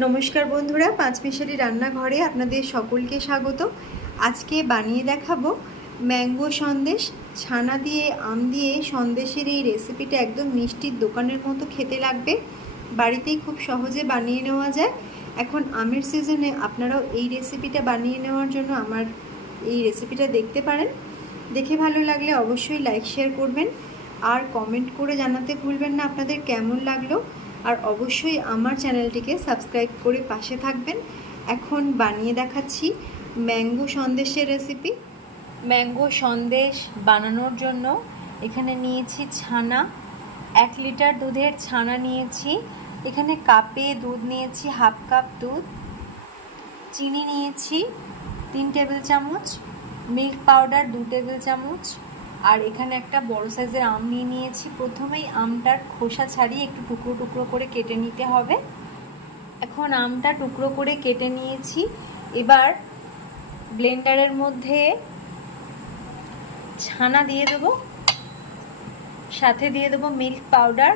নমস্কার বন্ধুরা, পাঁচ মিশালি রান্নাঘরে আপনাদের সকলকে স্বাগত। আজকে বানিয়ে দেখাবো ম্যাঙ্গো সন্দেশ। ছানা দিয়ে, আম দিয়ে সন্দেশের এই রেসিপিটা একদম মিষ্টির দোকানের মতো খেতে লাগবে। বাড়িতেই খুব সহজে বানিয়ে নেওয়া যায়। এখন আমের সিজনে আপনারাও এই রেসিপিটা বানিয়ে নেওয়ার জন্য আমার এই রেসিপিটা দেখতে পারেন। দেখে ভালো লাগলে অবশ্যই লাইক, শেয়ার করবেন। আর কমেন্ট করে জানাতে ভুলবেন না, আপনাদের কেমন লাগল। আর অবশ্যই আমার চ্যানেলটিকে সাবস্ক্রাইব করে পাশে থাকবেন। এখন বানিয়ে দেখাচ্ছি ম্যাঙ্গো সন্দেশের রেসিপি ম্যাঙ্গো সন্দেশ বানানোর জন্য এখানে নিয়েছি ছানা। এক লিটার দুধের ছানা নিয়েছি। এখানে কাপে দুধ নিয়েছি, হাফ কাপ দুধ। চিনি নিয়েছি, তিন টেবিল চামচ। মিল্ক পাউডার, দু টেবিল চামচ। আর এখানে একটা বড় সাইজের আম নিয়ে নিয়েছি। প্রথমেই আমটার খোসা ছাড়িয়ে একটু টুকরো টুকরো করে কেটে নিতে হবে। এখন আমটা টুকরো করে কেটে নিয়েছি। এবার ব্লেন্ডারের মধ্যে ছানা দিয়ে দেবো। সাথে দিয়ে দেবো মিল্ক পাউডার।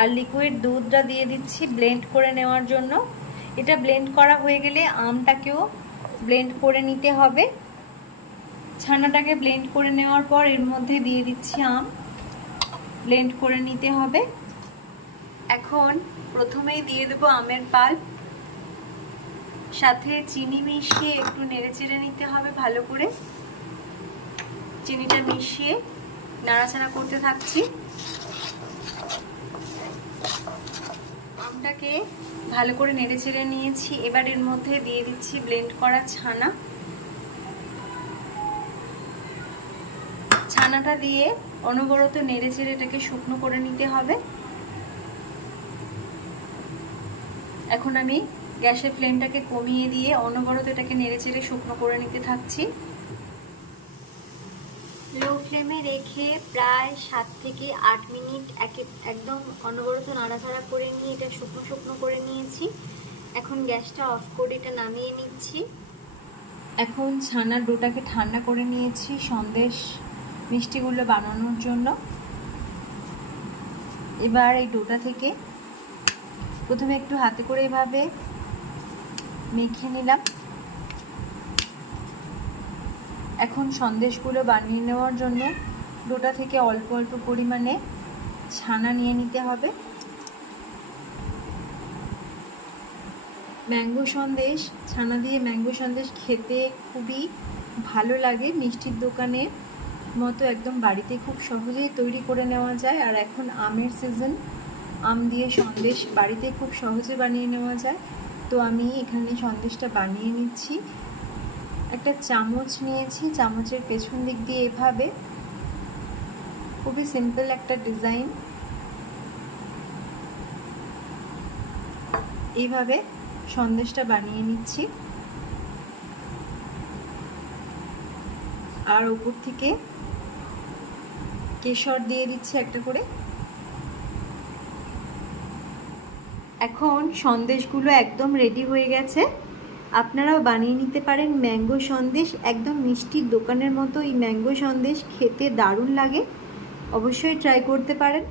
আর লিকুইড দুধটা দিয়ে দিচ্ছি ব্লেন্ড করে নেওয়ার জন্য। এটা ব্লেন্ড করা হয়ে গেলে আমটাকেও ব্লেন্ড করে নিতে হবে। ছানাটাকে ব্লেন্ড করে নেওয়ার পর এর মধ্যে দিয়ে দিচ্ছি আম। ব্লেন্ড করে নিতে হবে। এখন প্রথমেই দিয়ে দেবো আমের পাল্প সাথে চিনি মিশিয়ে একটু নেড়ে চেড়ে নিতে হবে ভালো করে। চিনিটা মিশিয়ে নাড়াচাড়া করতে থাকছি। আমটাকে ভালো করে নেড়ে চেড়ে নিয়েছি। এবার এর মধ্যে দিয়ে দিচ্ছি ব্লেন্ড করা ছানা। ছানাটা দিয়ে অনবরত নেড়ে চেড়ে এটাকে শুকনো করে নিতে হবে। এখন আমি গ্যাসের ফ্লেমটাকে কমিয়ে দিয়ে অনবরত এটাকে নেড়ে চেড়ে শুকনো করে নিতে থাকছি। লো ফ্লেমে রেখে প্রায় সাত থেকে আট মিনিট একে একদম অনবরত নাড়াচাড়া করে নিয়ে এটা শুকনো শুকনো করে নিয়েছি। এখন গ্যাসটা অফ করে এটা নামিয়ে নিচ্ছি। এখন ছানার ডোটাকে ঠান্ডা করে নিয়েছি। সন্দেশ মিষ্টিগুলো বানানোর জন্য। এবার এই ডোটা থেকে প্রথমে একটু হাতে করে এভাবে মেখে নিলাম। এখন সন্দেশগুলো বানিয়ে নেওয়ার জন্য ডোটা থেকে অল্প অল্প পরিমাণে ছানা নিয়ে নিতে হবে। ম্যাঙ্গো সন্দেশ, ছানা দিয়ে ম্যাঙ্গো সন্দেশ খেতে খুবই ভালো লাগে মিষ্টির দোকানে। মতো একদম বাড়িতে খুব সহজেই তৈরি করে নেওয়া যায় আর এখন আমের সিজন আম দিয়ে সন্দেশ বাড়িতে খুব সহজে বানিয়ে নেওয়া যায়। তো আমি এখানে সন্দেশটা বানিয়ে নিচ্ছি। একটা চামচ নিয়েছি, চামচের পেছন দিক দিয়ে এভাবে। খুবই সিম্পল একটা ডিজাইন এইভাবে সন্দেশটা বানিয়ে নিচ্ছি। আর উপর থেকে কেশর দিয়ে দিচ্ছি একটা করে। এখন সন্দেশগুলো একদম রেডি হয়ে গেছে। আপনারাও বানিয়ে নিতে পারেন ম্যাঙ্গো সন্দেশ। একদম মিষ্টির দোকানের মতো এই ম্যাঙ্গো সন্দেশ খেতে দারুণ লাগে। অবশ্যই ট্রাই করতে পারেন।